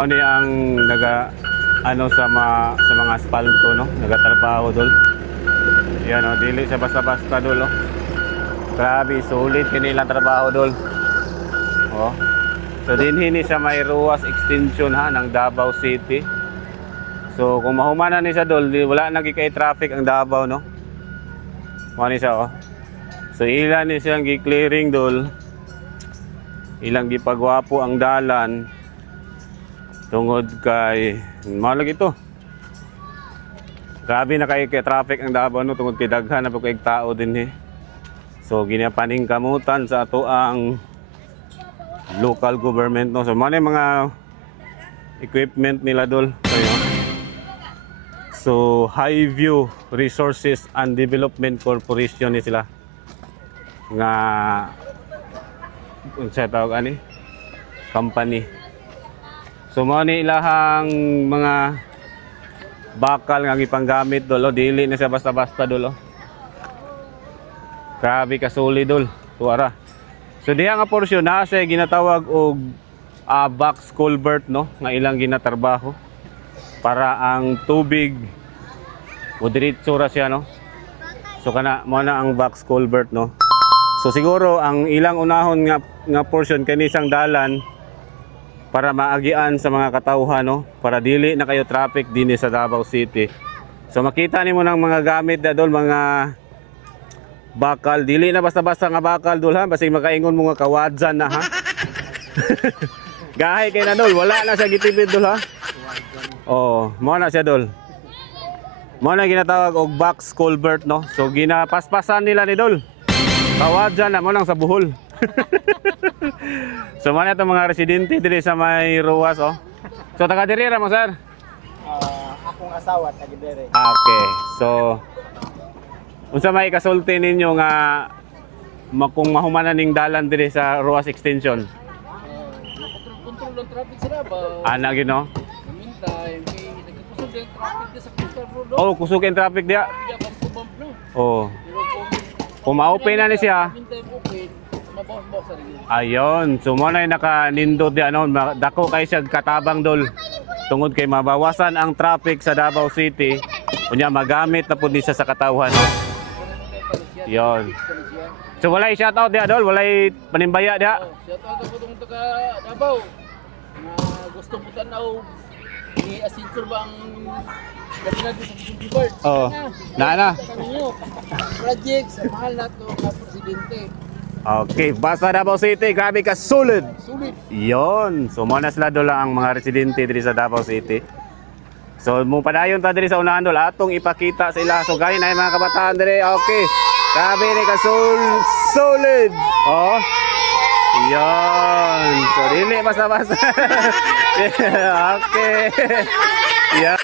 Ano ang sa mga asfalto no, nagatrabaho dol. Yan oh, dili sa basta-basta dol oh. Grabe, sulit kinilang trabaho dol. Oh. So dinhi sa may Ruas extension ha ng Davao City. So kung mahumanan ni sa dol, wala na kay traffic ang Davao no. Mao ni siya oh. So ilan ni siyang gi-clearing dol. Ilang gipagwapo ang dalan tungod kay malag ito. Grabe na kay traffic ang Davao no tungod kay daghan na pag tao din So ginapaning kamutan sa ato ang local government no. So man mga equipment nila dol. So Highview Resources and Development Corporation ni sila nga unsa tawag ani company. So mao ni ilahang mga bakal nga gipanggamit dol, dili na siya basta-basta dol. Grabe ka solid dol, tuara. So diha nga porsyon na siya ginatawag og box culvert no, nga ilang ginatrabaho para ang tubig o diretso ra siya no. So kana mo na ang box culvert no. So siguro ang ilang unahon nga portion kani sang dalan para maagian sa mga katawhan no, para dili na kayo traffic dinhi sa Davao City. So makita nimo ng mga gamit da dol, mga bakal, dili na basta-basta nga bakal dol ha, basta makaingon mo nga kawadsan na ha. Gahay kay na dol, wala na siya gitipid dol ha. Oh, mo na siya dol. Mo na ginatawag og box culvert no. So ginapaspasan nila ni dol. Kawadsan na mo lang sa buhol. So man itong mga residente diri sa may Ruas oh. So taga diri ra mo sir? Akong asawa taga diri. Okay. So unsa may kasulti ninyo nga kung mahumanan ning dalan diri sa Ruas extension? Kontrol ng traffic sila ba? Ana gyud no? Meantime, nagkusog yung traffic sa Coastal Road. Oh, kusog ang traffic diya. Bump no. Oh. Kung ma-open na ni siya. Meantime open, mabawas-bawas sa rin. Ayun, so mo na nakanindot di ano, dako kay siya katabang dol. Tungod kay mabawasan ang traffic sa Davao City, unya magamit na pud siya sa katawhan. Yon. So walay shoutout dia dol, walay panimbaya dia. Shoutout ako tong taga Davao. Na gusto mo tanaw ni Asinsur ba ang Gatinag sa Boulevard. Oh. Na. Project sa mahal na to na presidente. Okay, basta Davao City, grabe ka solid. Sulit. Yon. So mo na sila dol ang mga residente diri sa Davao City. So mo padayon ta diri sa unahan dol atong ipakita sa ila. So gani na mga kabataan diri. Okay. Grabe ni ka solid. Oh. Yon. So dili basta-basta. Okay. Yeah.